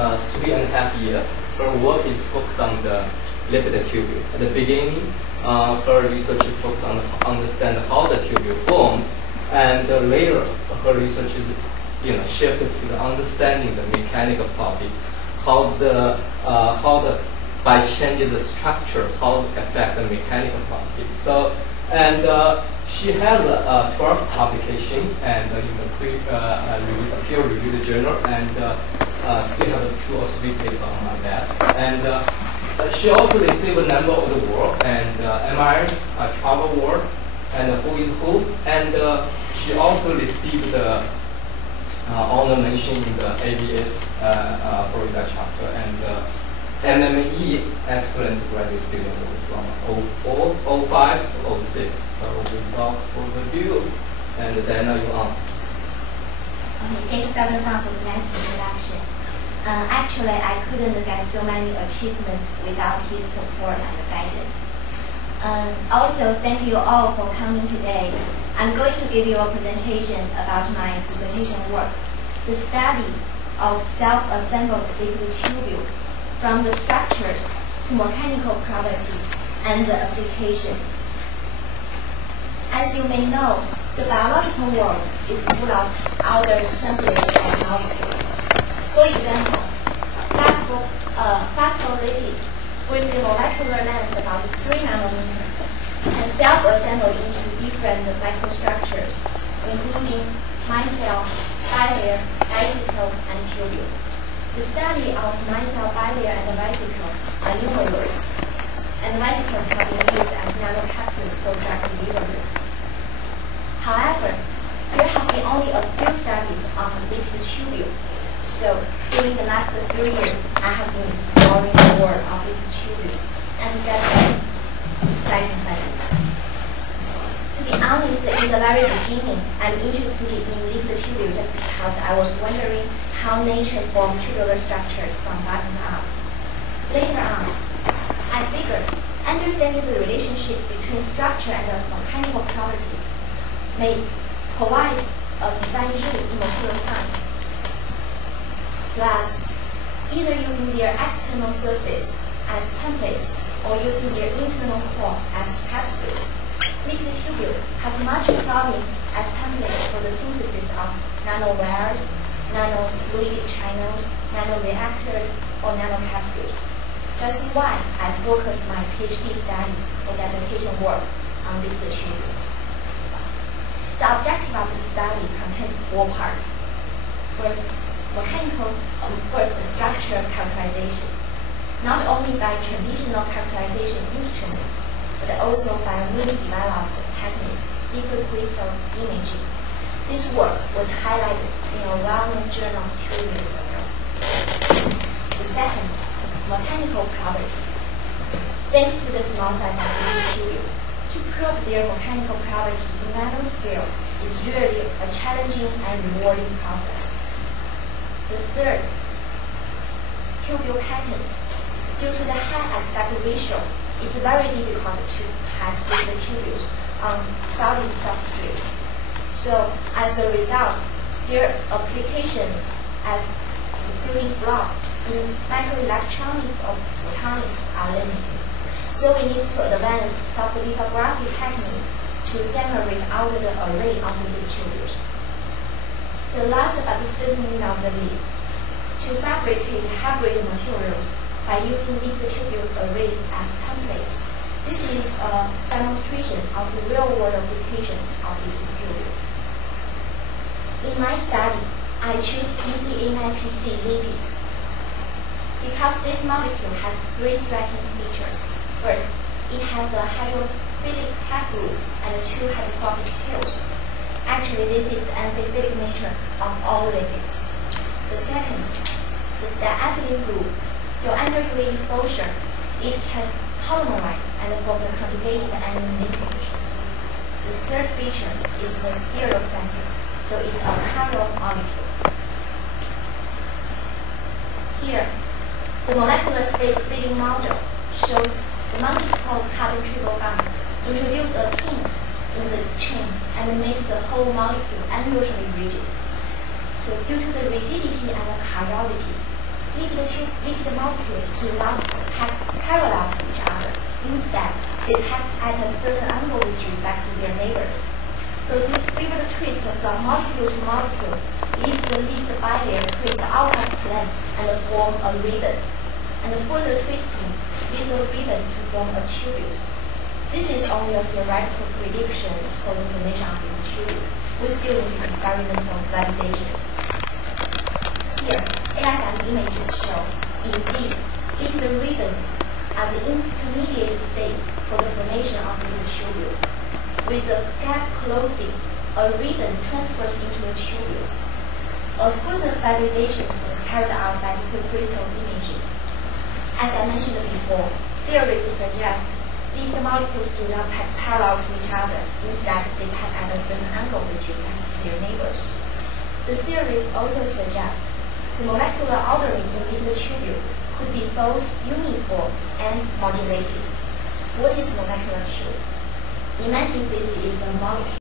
3.5 years. Her work is focused on the lipid tubule. At the beginning, her research is focused on understand how the tubule formed, and later her research is shifted to the understanding the mechanical property, how the by changing the structure, how it affect the mechanical properties. So, and she has a 12 publication and in the peer-reviewed journal, and still have 2 or 3 papers on my desk. And she also received a number of the award and MIS Travel Award and Who is Who, and she also received the honor mention in the ABS Florida chapter, and MME Excellent Graduate Student from 04, 05 to 06. So without further ado, and then you on. Okay, thanks Dr. Fang for the nice introduction. Actually, I couldn't get so many achievements without his support and guidance. Also, thank you all for coming today. I'm going to give you a presentation about my presentation work, the study of self-assembled liquid tubule from the structures to mechanical property and the application. As you may know, the biological world is full of other assemblies of molecules. For example, phospholipid with the molecular length about 3 nanometers and self-assemble into different microstructures, including micelle, bilayer, vesicle, and tubule. The study of micelle, bilayer, and vesicle are numerous, and vesicles have been used as nanocapsules for drug delivery. However, there have been only a few studies on liquid tubule. So during the last 3 years, I have been exploring the world of liquid tubule, and that's an exciting thing. To be honest, in the very beginning, I'm interested in liquid tubule just because I was wondering how nature formed tubular structures from bottom up. Later on, I figured understanding the relationship between structure and mechanical properties may provide a design tool in material science. Plus, either using their external surface as templates or using their internal core as capsules, liquid tubules have much promise as templates for the synthesis of nanowires, nanofluidic channels, nanoreactors, or nanocapsules. That's why I focused my PhD study and application work on liquid tubule. The objective of the study contains 4 parts. First, structure characterization, not only by traditional characterization instruments, but also by a newly developed technique, liquid crystal imaging. This work was highlighted in a well-known journal 2 years ago. The second, mechanical property. Thanks to the small size of liquid tubule, to prove their mechanical property in nanoscale is really a challenging and rewarding process. The third, tubule patterns. Due to the high aspect ratio, it's very difficult to patch the tubules on solid substrate. So as a result, their applications as building block in microelectronics or photonics are limited. So we need to advance soft lithography technique to generate out the array of liquid tubules. The last but certainly not the least, to fabricate hybrid materials by using liquid tubule arrays as templates. This is a demonstration of the real-world applications of liquid tubule. In my study, I choose ECA9PC lipid because this molecule has 3 striking features. First, it has a hydrophilic half group and 2 hydrophobic tails. Actually, this is the amphiphilic nature of all lipids. The second, the diethylene group. So under UV exposure, it can polymerize and form the conjugated aniline linkage. The third feature is the stereo center. So it's a chiral molecule. Here, the molecular space fitting model shows the multiple carbon triple bonds introduce a kink in the chain and make the whole molecule unusually rigid. So due to the rigidity and the chirality, lipid molecules do not pack parallel to each other. Instead, they pack at a certain angle with respect to their neighbors. So this favored twist from molecule to molecule leaves the lipid bilayer twist out of plane and form a ribbon. And further twisting leads the ribbon to form a tubule. This is only a theoretical prediction for the formation of the tubule. We still need experimental validations. Here, AFM images show, indeed, lipid ribbons are the intermediate state for the formation of the tubule. With the gap closing, a ribbon transfers into a tubule. A further validation was carried out by liquid crystal imaging. As I mentioned before, theories suggest lipid molecules do not pack parallel to each other. Instead, they pack at a certain angle with respect to their neighbors. The theories also suggest the molecular ordering in lipid tubule could be both uniform and modulated. What is molecular tube? Imagine this is a molecule